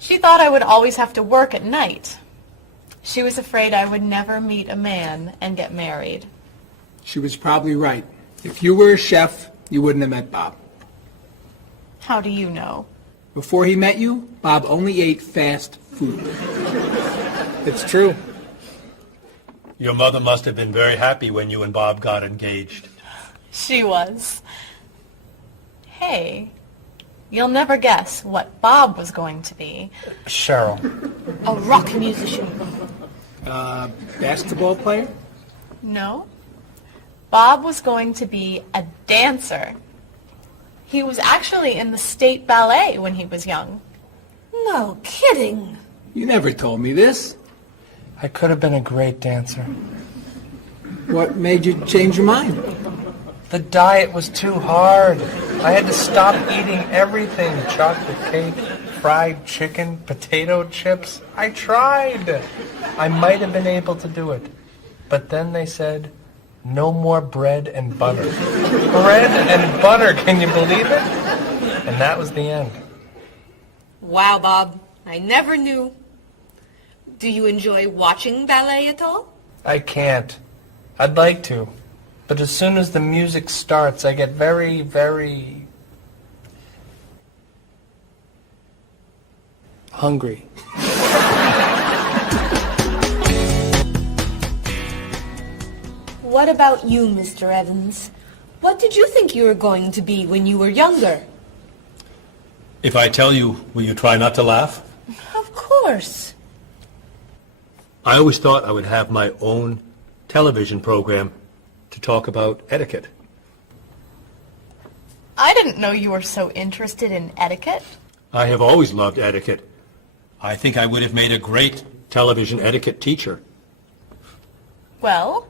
She thought I would always have to work at night. She was afraid I would never meet a man and get married. She was probably right. If you were a chef, you wouldn't have met Bob. How do you know? Before he met you, Bob only ate fast food. It's true. Your mother must have been very happy when you and Bob got engaged. She was. Hey, you'll never guess what Bob was going to be. Cheryl. A rock musician. Basketball player? No. Bob was going to be a dancer. He was actually in the state ballet when he was young. No kidding. You never told me this. I could have been a great dancer. What made you change your mind? The diet was too hard. I had to stop eating everything. Chocolate cake, fried chicken, potato chips. I tried. I might have been able to do it. But then they said, no more bread and butter. Bread and butter, can you believe it? And that was the end. Wow, Bob. I never knew. Do you enjoy watching ballet at all? I can't. I'd like to. But as soon as the music starts, I get very, very hungry. What about you, Mr. Evans? What did you think you were going to be when you were younger? If I tell you, will you try not to laugh? Of course. I always thought I would have my own television program to talk about etiquette. I didn't know you were so interested in etiquette. I have always loved etiquette. I think I would have made a great television etiquette teacher. Well,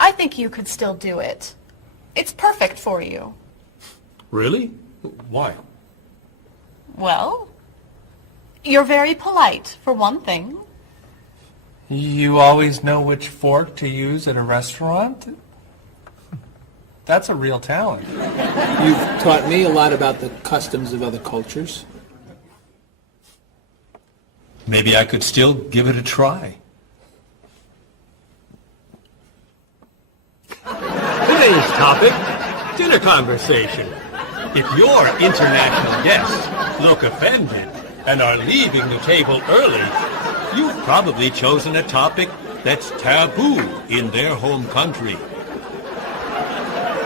I think you could still do it. It's perfect for you. Really? Why? Well, you're very polite, for one thing. You always know which fork to use at a restaurant? That's a real talent. You've taught me a lot about the customs of other cultures. Maybe I could still give it a try. Today's topic, dinner conversation. If your international guests look offended and are leaving the table early, you've probably chosen a topic that's taboo in their home country.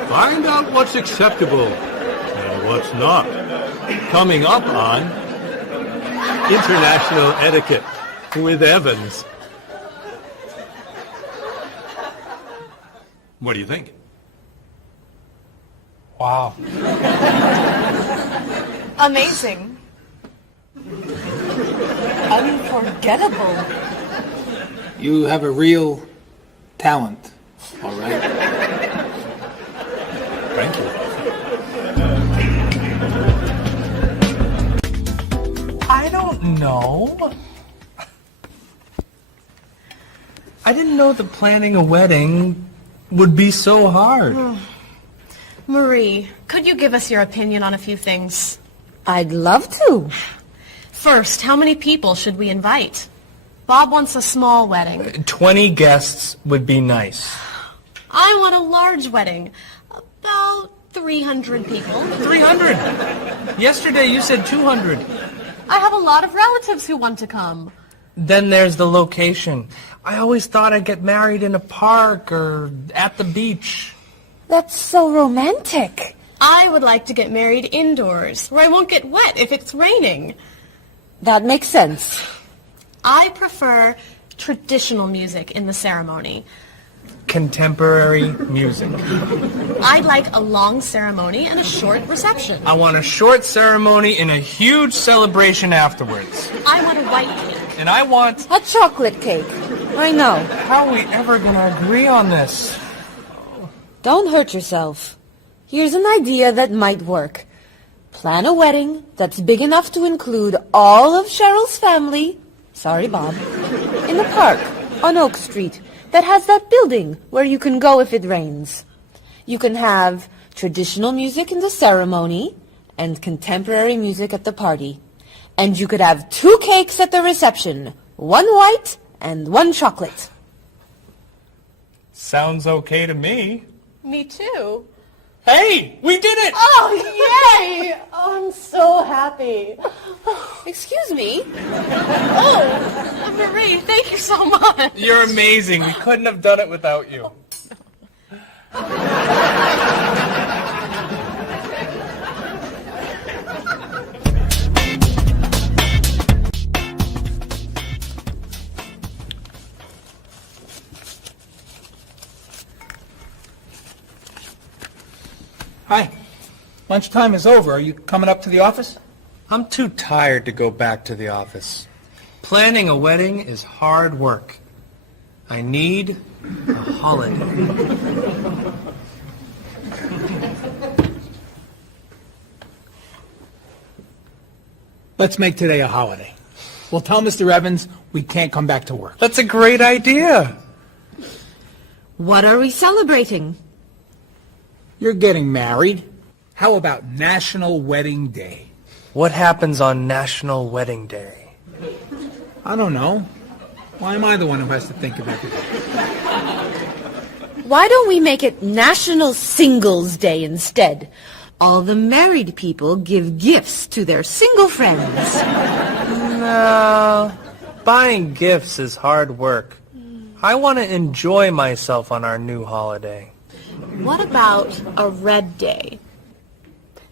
Find out what's acceptable and what's not. Coming up on International Etiquette with Evans. What do you think? Wow. Amazing. Unforgettable. You have a real talent, all right? Thank you. I don't know. I didn't know that planning a wedding would be so hard. Marie, could you give us your opinion on a few things? I'd love to. First, how many people should we invite? Bob wants a small wedding. 20 guests would be nice. I want a large wedding. About 300 people. 300. Yesterday you said 200. I have a lot of relatives who want to come. Then there's the location. I always thought I'd get married in a park or at the beach. That's so romantic. I would like to get married indoors, where I won't get wet if it's raining. That makes sense. I prefer traditional music in the ceremony. Contemporary music. I'd like a long ceremony and a short reception. I want a short ceremony and a huge celebration afterwards. I want a white cake. And I want... A chocolate cake. I know. How are we ever going to agree on this? Don't hurt yourself. Here's an idea that might work. Plan a wedding that's big enough to include all of Cheryl's family, sorry Bob, in the park on Oak Street that has that building where you can go if it rains. You can have traditional music in the ceremony and contemporary music at the party. And you could have 2 cakes at the reception. 1 white and 1 chocolate. Sounds okay to me. Me too. Hey, we did it! Oh, yay! Oh, I'm so happy. Excuse me? Oh, Marie, thank you so much. You're amazing. We couldn't have done it without you. Hi. Lunchtime is over. Are you coming up to the office? I'm too tired to go back to the office. Planning a wedding is hard work. I need a holiday. Let's make today a holiday. We'll tell Mr. Evans we can't come back to work. That's a great idea. What are we celebrating? You're getting married. How about National Wedding Day? What happens on National Wedding Day? I don't know. Why am I the one who has to think of everything? Why don't we make it National Singles Day instead? All the married people give gifts to their single friends. No, buying gifts is hard work. I want to enjoy myself on our new holiday. What about a red day?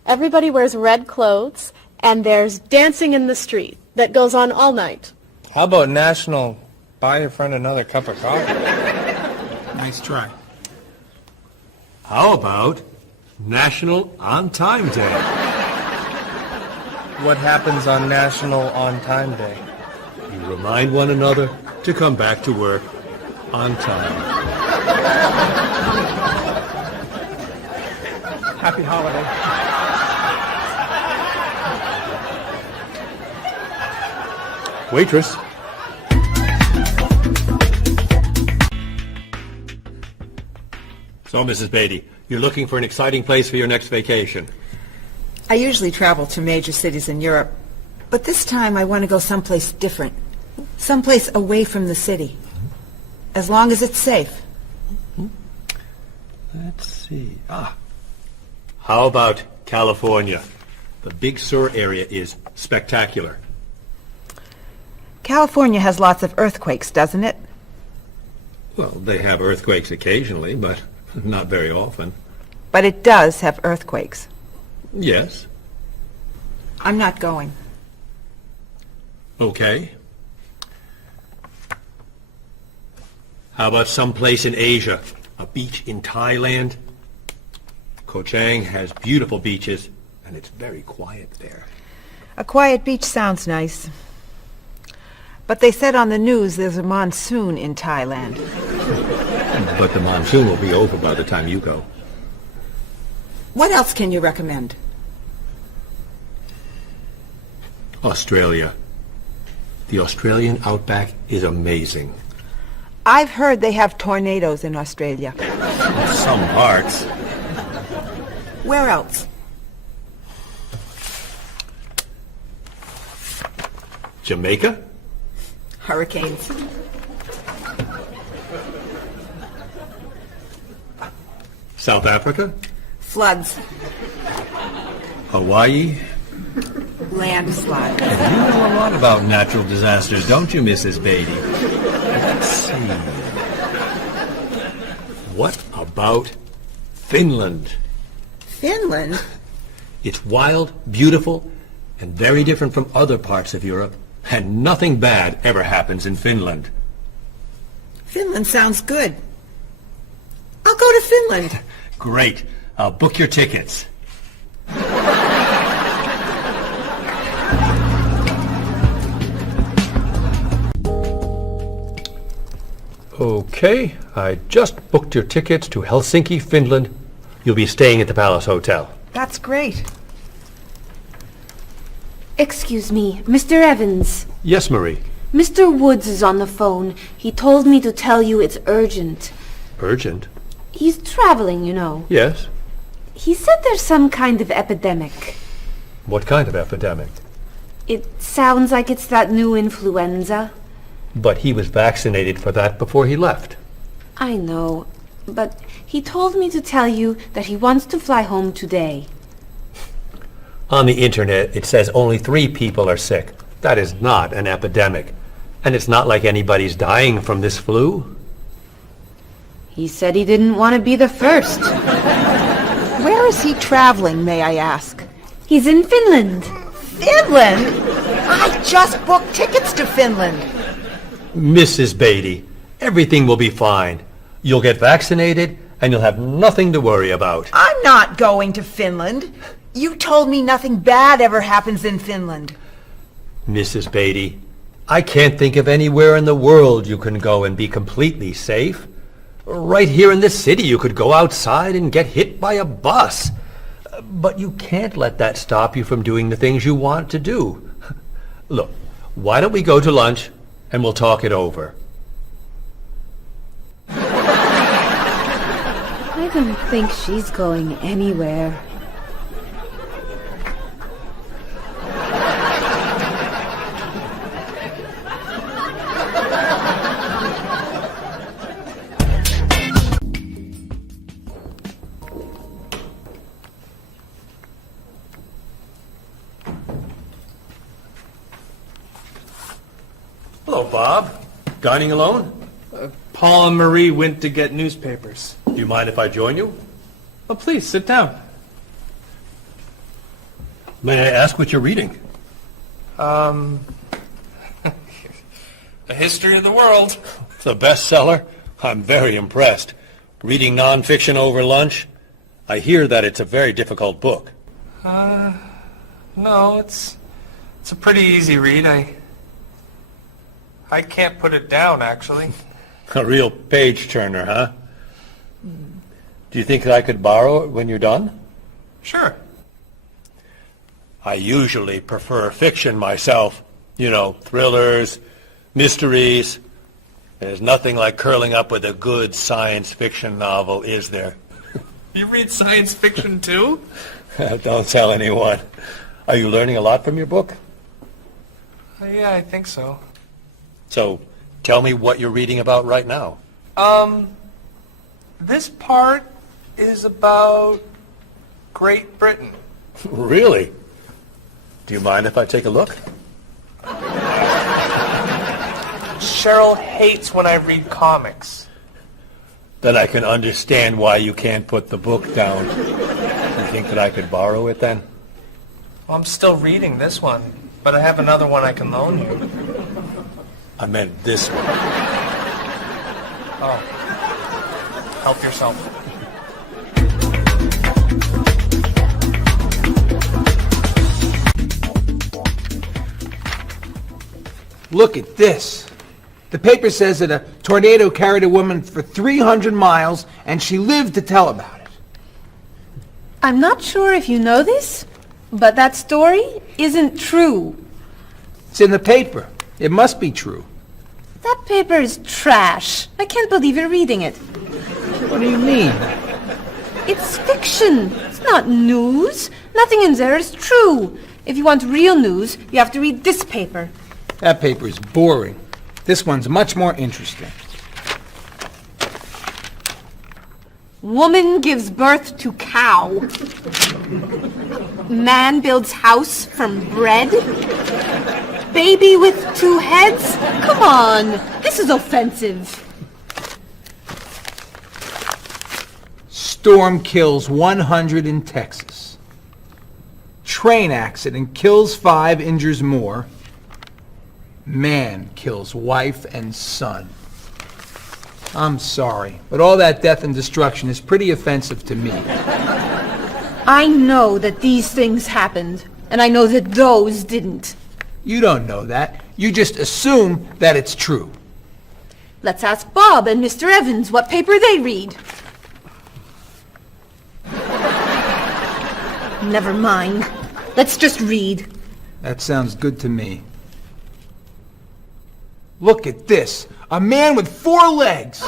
Everybody wears red clothes, and there's dancing in the street that goes on all night. How about National Buy Your Friend Another Cup of Coffee? Nice try. How about National On Time Day? What happens on National On Time Day? You remind one another to come back to work on time. Happy holiday. Waitress. So, Mrs. Beatty, you're looking for an exciting place for your next vacation. I usually travel to major cities in Europe, but this time I want to go someplace different, someplace away from the city, as long as it's safe. Let's see. How about California? The Big Sur area is spectacular. California has lots of earthquakes, doesn't it? Well, they have earthquakes occasionally, but not very often. But it does have earthquakes. Yes. I'm not going. Okay. How about someplace in Asia? A beach in Thailand? Koh Chang has beautiful beaches, and it's very quiet there. A quiet beach sounds nice. But they said on the news there's a monsoon in Thailand. But the monsoon will be over by the time you go. What else can you recommend? Australia. The Australian outback is amazing. I've heard they have tornadoes in Australia. Some parts. Where else? Jamaica? Hurricanes. South Africa? Floods. Hawaii? Landslides. You know a lot about natural disasters, don't you, Mrs. Beatty? Let's see. What about Finland? Finland? It's wild, beautiful, and very different from other parts of Europe. And nothing bad ever happens in Finland. Finland sounds good. I'll go to Finland. Great. I'll book your tickets. Okay, I just booked your tickets to Helsinki, Finland. You'll be staying at the Palace Hotel. That's great. Excuse me, Mr. Evans. Yes, Marie. Mr. Woods is on the phone. He told me to tell you it's urgent. Urgent? He's traveling, you know. It sounds like it's that new influenza. But he was vaccinated for that before he left. I know, but he told me to tell you that he wants to fly home today. On the internet, it says only 3 people are sick. That is not an epidemic. And it's not like anybody's dying from this flu. He said he didn't want to be the first. Where is he traveling, may I ask? He's in Finland. Finland? I just booked tickets to Finland. Mrs. Beatty, everything will be fine. You'll get vaccinated, and you'll have nothing to worry about. I'm not going to Finland. You told me nothing bad ever happens in Finland. Mrs. Beatty, I can't think of anywhere in the world you can go and be completely safe. Right here in this city, you could go outside and get hit by a bus. But you can't let that stop you from doing the things you want to do. Look, why don't we go to lunch and we'll talk it over? I don't think she's going anywhere. Hello, Bob. Dining alone? Paul and Marie went to get newspapers. Do you mind if I join you? Oh, please, sit down. May I ask what you're reading? A history of the world. It's a bestseller. I'm very impressed. Reading nonfiction over lunch? I hear that it's a very difficult book. No, it's a pretty easy read. I can't put it down, actually. A real page-turner, huh? Do you think that I could borrow it when you're done? Sure. I usually prefer fiction myself. You know, thrillers, mysteries. There's nothing like curling up with a good science fiction novel, is there? You read science fiction, too? Don't tell anyone. Are you learning a lot from your book? Yeah, I think so. So, tell me what you're reading about right now. This part is about Great Britain. Really? Do you mind if I take a look? Cheryl hates when I read comics. Then I can understand why you can't put the book down. You think that I could borrow it then? Well, I'm still reading this one, but I have another one I can loan you. I meant this one. Oh. Help yourself. Look at this. The paper says that a tornado carried a woman for 300 miles, and she lived to tell about it. I'm not sure if you know this, but that story isn't true. It's in the paper. It must be true. That paper is trash. I can't believe you're reading it. What do you mean? It's fiction. It's not news. Nothing in there is true. If you want real news, you have to read this paper. That paper is boring. This one's much more interesting. Woman gives birth to cow. Man builds house from bread. Baby with 2 heads? Come on, this is offensive. Storm kills 100 in Texas. Train accident kills 5, injures more. Man kills wife and son. I'm sorry, but all that death and destruction is pretty offensive to me. I know that these things happened, and I know that those didn't. You don't know that. You just assume that it's true. Let's ask Bob and Mr. Evans what paper they read. Never mind. Let's just read. That sounds good to me. Look at this. A man with 4 legs.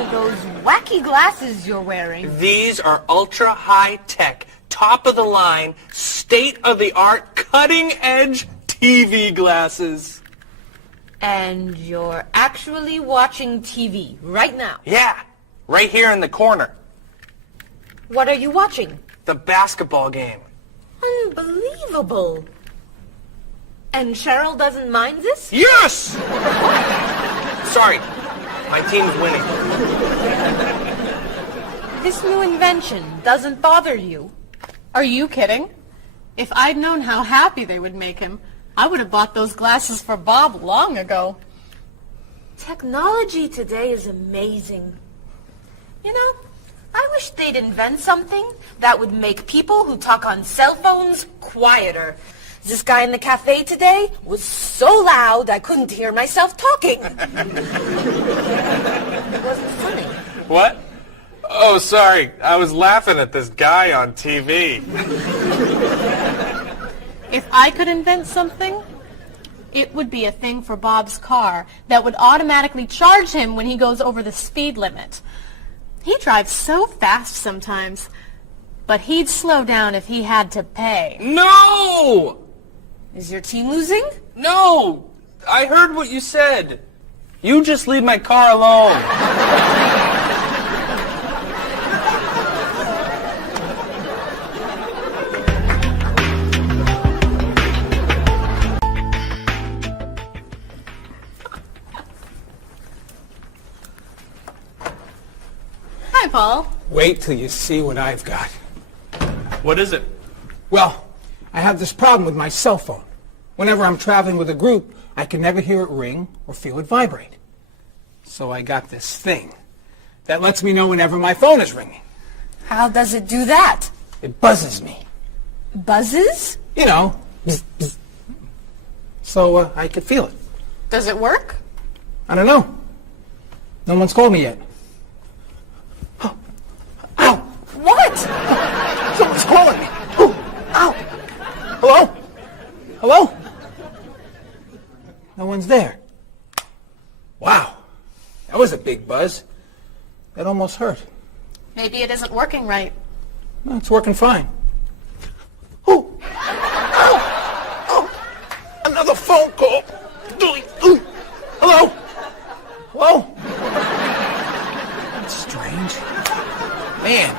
are those wacky glasses you're wearing? These are ultra high tech, top of the line, state of the art, cutting edge TV glasses. And you're actually watching TV right now. Yeah, right here in the corner. What are you watching? The basketball game. Unbelievable. And Cheryl doesn't mind this? Yes! Sorry, my team's winning. This new invention doesn't bother you? Are you kidding? If I'd known how happy they would make him, I would have bought those glasses for Bob long ago. Technology today is amazing. You know, I wish they'd invent something that would make people who talk on cell phones quieter. This guy in the cafe today was so loud I couldn't hear myself talking. It wasn't funny. What? Oh, sorry. I was laughing at this guy on TV. If I could invent something, it would be a thing for Bob's car that would automatically charge him when he goes over the speed limit. He drives so fast sometimes, but he'd slow down if he had to pay. No! Is your team losing? No! I heard what you said. You just leave my car alone. Hi, Paul. Wait till you see what I've got. What is it? Well, I have this problem with my cell phone. Whenever I'm traveling with a group, I can never hear it ring or feel it vibrate. So I got this thing that lets me know whenever my phone is ringing. How does it do that? It buzzes me. Buzzes? You know, bzz, bzz. So I can feel it. Does it work? I don't know. No one's called me yet. Ow! What? Someone's calling me. Ooh, ow! Hello? Hello? No one's there. Wow. That was a big buzz. That almost hurt. Maybe it isn't working right. No, it's working fine. Ooh! Ow! Oh! Another phone call. Ooh. Hello? Hello? That's strange. Man,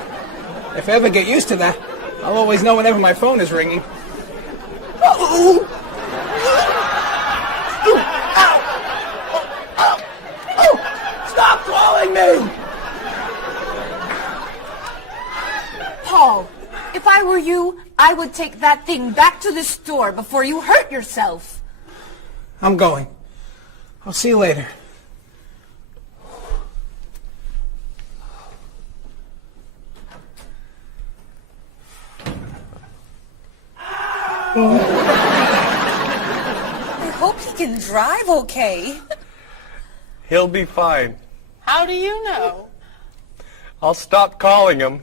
if I ever get used to that, I'll always know whenever my phone is ringing. Oh! Stop calling me! Paul, if I were you, I would take that thing back to the store before you hurt yourself. I'm going. I'll see you later. I hope he can drive okay. He'll be fine. How do you know? I'll stop calling him.